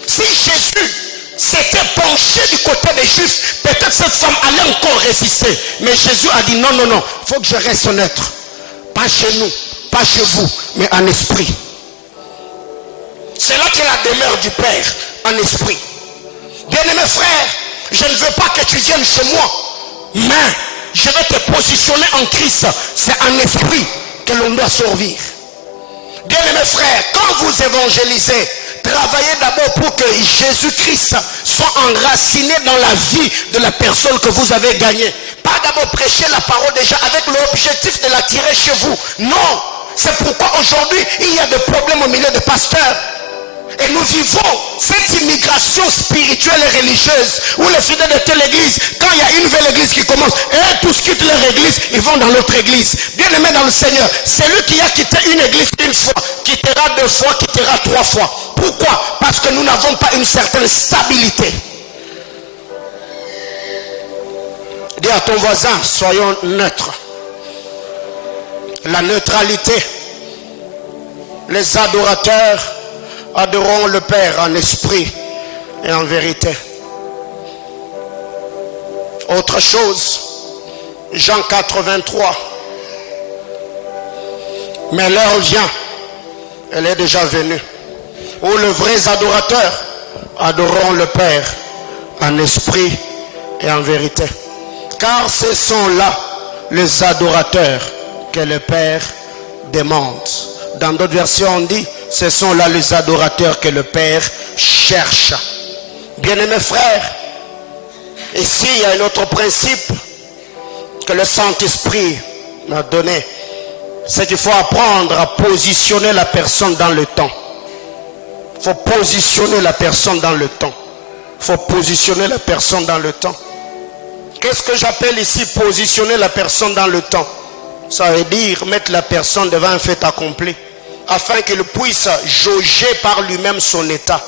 Si Jésus s'était penché du côté des Juifs, peut-être cette femme allait encore résister. Mais Jésus a dit non, non, non, il faut que je reste neutre. Pas chez nous, pas chez vous, mais en esprit. C'est là qu'est la demeure du Père, en esprit. Bien-aimé frère, je ne veux pas que tu viennes chez moi, mais je vais te positionner en Christ. C'est en esprit que l'on doit servir. Bien-aimé frère, quand vous évangélisez, travaillez d'abord pour que Jésus-Christ soit enraciné dans la vie de la personne que vous avez gagnée. Pas d'abord prêcher la parole déjà avec l'objectif de l'attirer chez vous. Non, c'est pourquoi aujourd'hui il y a des problèmes au milieu des pasteurs. Et nous vivons cette immigration spirituelle et religieuse où les fidèles de telle église, quand il y a une nouvelle église qui commence, et tous quittent leur église, ils vont dans l'autre église. Bien aimé dans le Seigneur, celui qui a quitté une église une fois, quittera deux fois, quittera trois fois. Pourquoi? Parce que nous n'avons pas une certaine stabilité. Dis à ton voisin, soyons neutres. La neutralité. Les adorateurs adorons le Père en esprit et en vérité. Autre chose, Jean 4, 23. Mais l'heure vient, elle est déjà venue, où les vrais adorateurs adoreront le Père en esprit et en vérité. Car ce sont là les adorateurs que le Père demande. Dans d'autres versions on dit, ce sont là les adorateurs que le Père cherche. Bien-aimés frères, ici il y a un autre principe que le Saint-Esprit m'a donné. C'est qu'il faut apprendre à positionner la personne dans le temps. Il faut positionner la personne dans le temps. Il faut positionner la personne dans le temps. Qu'est-ce que j'appelle ici positionner la personne dans le temps? Ça veut dire mettre la personne devant un fait accompli, afin qu'il puisse jauger par lui-même son état.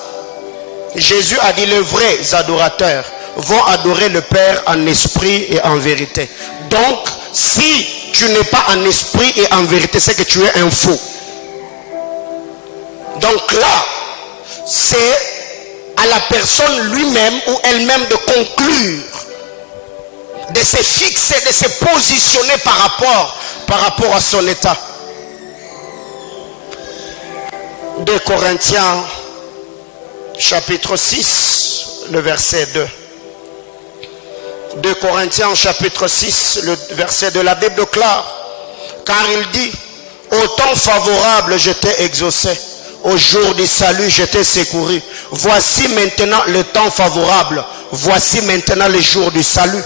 Jésus a dit les vrais adorateurs vont adorer le Père en esprit et en vérité. Donc, si tu n'es pas en esprit et en vérité, c'est que tu es un faux. Donc là, c'est à la personne lui-même ou elle-même de conclure, de se fixer, de se positionner par rapport à son état. 2 Corinthiens chapitre 6, le verset 2. 2 Corinthiens chapitre 6, le verset 2, la Bible déclare, car il dit, au temps favorable je t'ai exaucé, au jour du salut je t'ai secouru. Voici maintenant le temps favorable, voici maintenant le jour du salut.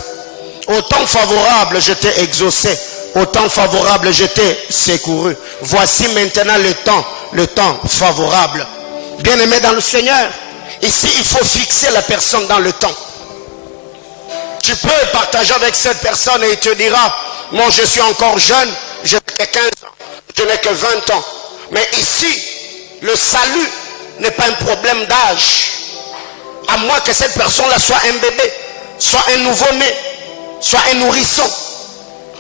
Au temps favorable je t'ai exaucé, au temps favorable je t'ai secouru. Voici maintenant le temps favorable. Bien-aimé dans le Seigneur, ici il faut fixer la personne dans le temps. Tu peux partager avec cette personne et il te dira, moi je suis encore jeune, je n'ai que 15 ans, je n'ai que 20 ans. Mais ici, le salut n'est pas un problème d'âge. À moins que cette personne-là soit un bébé, soit un nouveau-né, soit un nourrisson.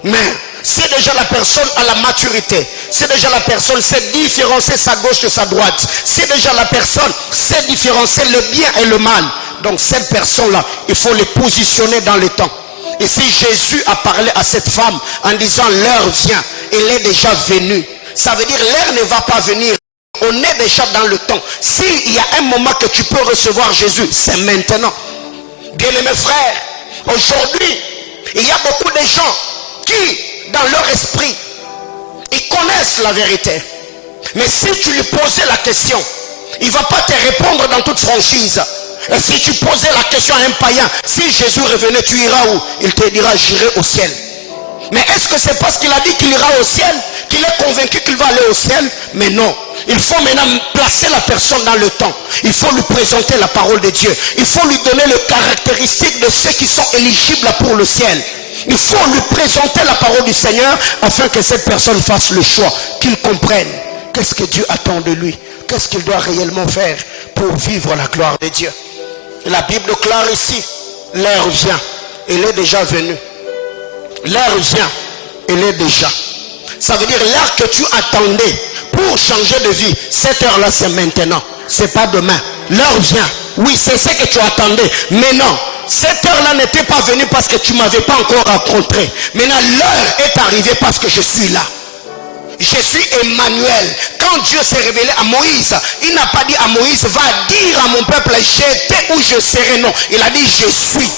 Mais si déjà la personne a la maturité, si déjà la personne sait différencier sa gauche de sa droite, si déjà la personne sait différencier le bien et le mal, donc cette personne-là, il faut les positionner dans le temps. Ici, Jésus a parlé à cette femme en disant, l'heure vient, elle est déjà venue. Ça veut dire, l'heure ne va pas venir. On est déjà dans le temps. S'il y a un moment que tu peux recevoir Jésus, c'est maintenant. Bien-aimés frères, aujourd'hui, il y a beaucoup de gens qui, dans leur esprit, ils connaissent la vérité. Mais si tu lui posais la question, il ne va pas te répondre dans toute franchise. Et si tu posais la question à un païen, si Jésus revenait, tu iras où? Il te dira, j'irai au ciel. Mais est-ce que c'est parce qu'il a dit qu'il ira au ciel, qu'il est convaincu qu'il va aller au ciel? Mais non. Il faut maintenant placer la personne dans le temps. Il faut lui présenter la parole de Dieu. Il faut lui donner les caractéristiques de ceux qui sont éligibles pour le ciel. Il faut lui présenter la parole du Seigneur afin que cette personne fasse le choix, qu'il comprenne qu'est-ce que Dieu attend de lui, qu'est-ce qu'il doit réellement faire pour vivre la gloire de Dieu. La Bible déclare ici, l'heure vient, elle est déjà venue. L'heure vient, elle est déjà. Ça veut dire l'heure que tu attendais pour changer de vie, cette heure-là c'est maintenant, c'est pas demain. L'heure vient, oui c'est ce que tu attendais, mais non. Cette heure-là n'était pas venue parce que tu ne m'avais pas encore rencontré. Maintenant l'heure est arrivée parce que je suis là. Je suis Emmanuel. Quand Dieu s'est révélé à Moïse, il n'a pas dit à Moïse, va dire à mon peuple, j'étais où je serai. Non, il a dit, je suis.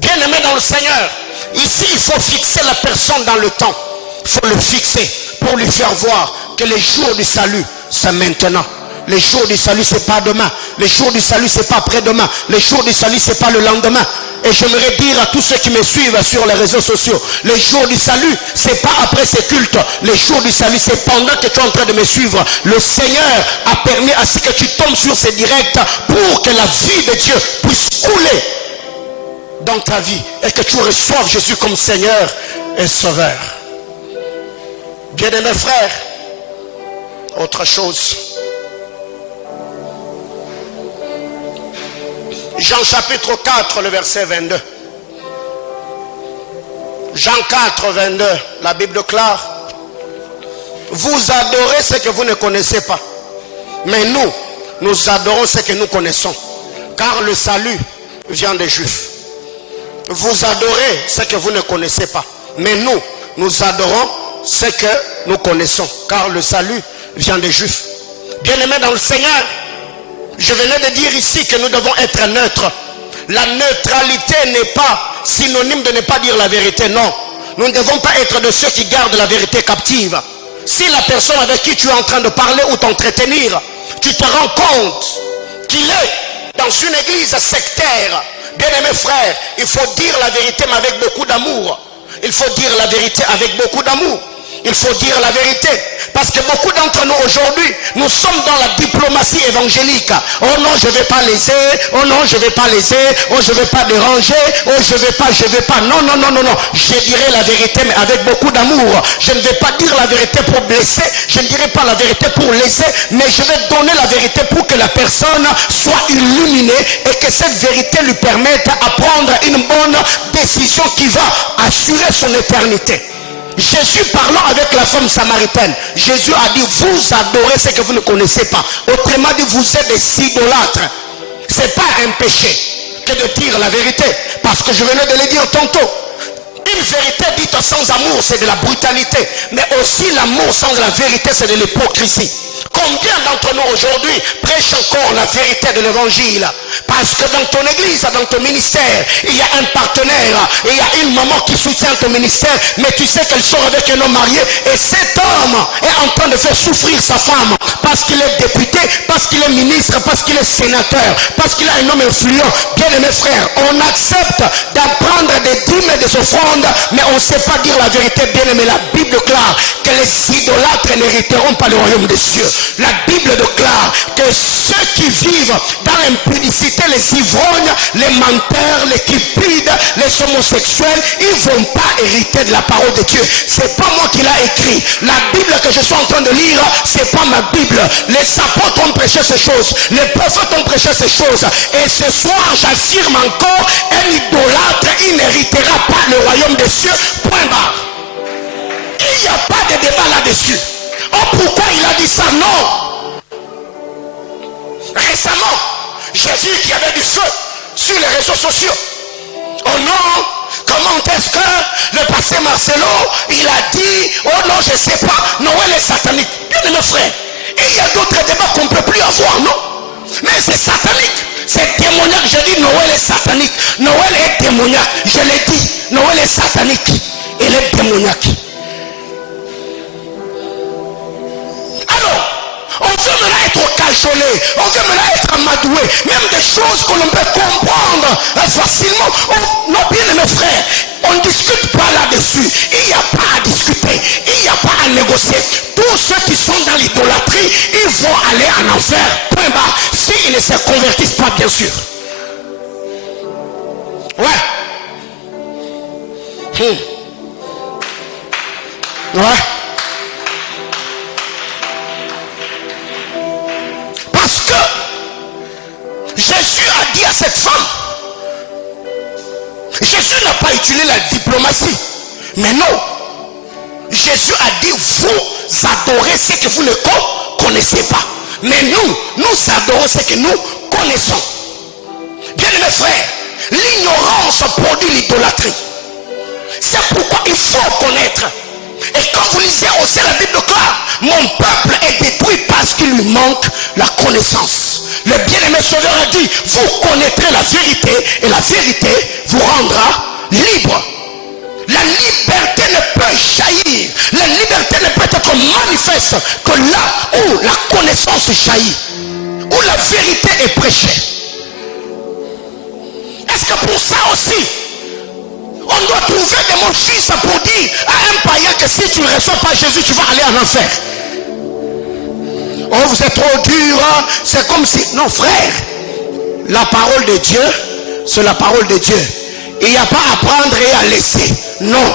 Bien-aimé dans le Seigneur, ici il faut fixer la personne dans le temps. Il faut le fixer pour lui faire voir que les jours du salut, c'est maintenant. Les jours du salut, c'est pas demain. Les jours du salut, c'est pas après-demain. Les jours du salut, c'est pas le lendemain. Et j'aimerais dire à tous ceux qui me suivent sur les réseaux sociaux, les jours du salut, c'est pas après ces cultes. Les jours du salut, c'est pendant que tu es en train de me suivre. Le Seigneur a permis à ce que tu tombes sur ces directs pour que la vie de Dieu puisse couler dans ta vie et que tu reçoives Jésus comme Seigneur et Sauveur. Bien-aimés frères, autre chose. Jean chapitre 4, le verset 22. Jean 4, 22, la Bible déclare, vous adorez ce que vous ne connaissez pas. Mais nous adorons ce que nous connaissons. Car le salut vient des Juifs. Vous adorez ce que vous ne connaissez pas. Mais nous adorons ce que nous connaissons. Car le salut vient des Juifs. Bien-aimés dans le Seigneur, je venais de dire ici que nous devons être neutres. La neutralité n'est pas synonyme de ne pas dire la vérité, non. Nous ne devons pas être de ceux qui gardent la vérité captive. Si la personne avec qui tu es en train de parler ou t'entretenir, tu te rends compte qu'il est dans une église sectaire, bien-aimés frères, il faut dire la vérité mais avec beaucoup d'amour. Il faut dire la vérité avec beaucoup d'amour. Il faut dire la vérité. Parce que beaucoup d'entre nous aujourd'hui, nous sommes dans la diplomatie évangélique. Oh non, je ne vais pas léser. Oh non, je ne vais pas léser. Oh, je ne vais pas déranger. Oh, je ne vais pas. Non, non, non, non, non. Je dirai la vérité, mais avec beaucoup d'amour. Je ne vais pas dire la vérité pour blesser. Je ne dirai pas la vérité pour léser. Mais je vais donner la vérité pour que la personne soit illuminée et que cette vérité lui permette à prendre une bonne décision qui va assurer son éternité. Jésus parlant avec la femme samaritaine, Jésus a dit, vous adorez ce que vous ne connaissez pas. Autrement dit, vous êtes des idolâtres. Ce n'est pas un péché que de dire la vérité. Parce que je venais de le dire tantôt. Une vérité dite sans amour, c'est de la brutalité. Mais aussi l'amour sans la vérité, c'est de l'hypocrisie. Combien d'entre nous aujourd'hui prêchent encore la vérité de l'évangile? Parce que dans ton église, dans ton ministère, il y a un partenaire, il y a une maman qui soutient ton ministère, mais tu sais qu'elle sort avec un homme marié et cet homme est en train de faire souffrir sa femme parce qu'il est député, parce qu'il est ministre, parce qu'il est sénateur, parce qu'il a un homme influent. Bien aimés frères, on accepte d'apprendre des dîmes et des offrandes, mais on ne sait pas dire la vérité. Bien aimé, la Bible déclare que les idolâtres n'hériteront pas le royaume des cieux. La Bible déclare que ceux qui vivent dans l'impudicité, les ivrognes, les menteurs, les cupides, les homosexuels, ils ne vont pas hériter de la parole de Dieu. C'est pas moi qui l'ai écrit. La Bible que je suis en train de lire, c'est pas ma Bible. Les apôtres ont prêché ces choses. Les prophètes ont prêché ces choses. Et ce soir, j'affirme encore, un idolâtre, il n'héritera pas le royaume des cieux. Point barre. Il n'y a pas de débat là-dessus. Oh, pourquoi il a dit ça? Non. Récemment, j'ai vu qu'il y avait du feu sur les réseaux sociaux. Oh non, comment est-ce que le pasteur Marcelo, il a dit, oh non, je ne sais pas, Noël est satanique. Bien aimé frère, il y a d'autres débats qu'on ne peut plus avoir, non? Mais c'est satanique, c'est démoniaque. Je dis Noël est satanique. Noël est démoniaque, je l'ai dit. Noël est satanique, il est démoniaque. On veut maintenant être cajolé, on veut maintenant être amadoué, même des choses que l'on peut comprendre facilement. Oh, non, bien aimés frères, on ne discute pas là-dessus. Il n'y a pas à discuter, il n'y a pas à négocier. Tous ceux qui sont dans l'idolâtrie, ils vont aller en enfer. Point barre. S'ils ne se convertissent pas, bien sûr. Ouais. Ouais. Parce que Jésus a dit à cette femme, Jésus n'a pas utilisé la diplomatie. Mais non. Jésus a dit, vous adorez ce que vous ne connaissez pas. Mais nous adorons ce que nous connaissons. Bien mes frères, l'ignorance produit l'idolâtrie. C'est pourquoi il faut connaître. Et quand vous lisez aussi la Bible claire, mon peuple est détruit parce qu'il lui manque la connaissance. Le bien-aimé Sauveur a dit, vous connaîtrez la vérité et la vérité vous rendra libre. La liberté ne peut jaillir, la liberté ne peut être manifeste que là où la connaissance jaillit, où la vérité est prêchée. Est-ce que pour ça aussi, on doit trouver des mots justes pour dire à un païen que si tu ne reçois pas Jésus, tu vas aller en enfer? Oh, vous êtes trop dur, c'est comme si... Non, frère, la parole de Dieu, c'est la parole de Dieu. Il n'y a pas à prendre et à laisser. Non,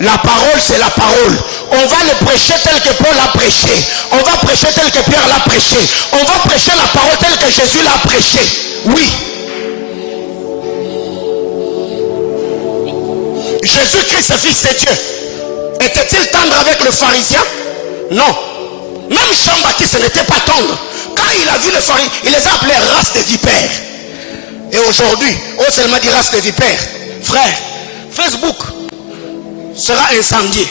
la parole, c'est la parole. On va le prêcher tel que Paul l'a prêché. On va prêcher tel que Pierre l'a prêché. On va prêcher la parole telle que Jésus l'a prêché. Oui. Jésus-Christ, fils de Dieu, était-il tendre avec le pharisien? Non. Même Jean-Baptiste n'était pas tendre. Quand il a vu le pharisien, il les a appelés race de vipères. Et aujourd'hui, on seulement dit race de vipères. Frère, Facebook sera incendié.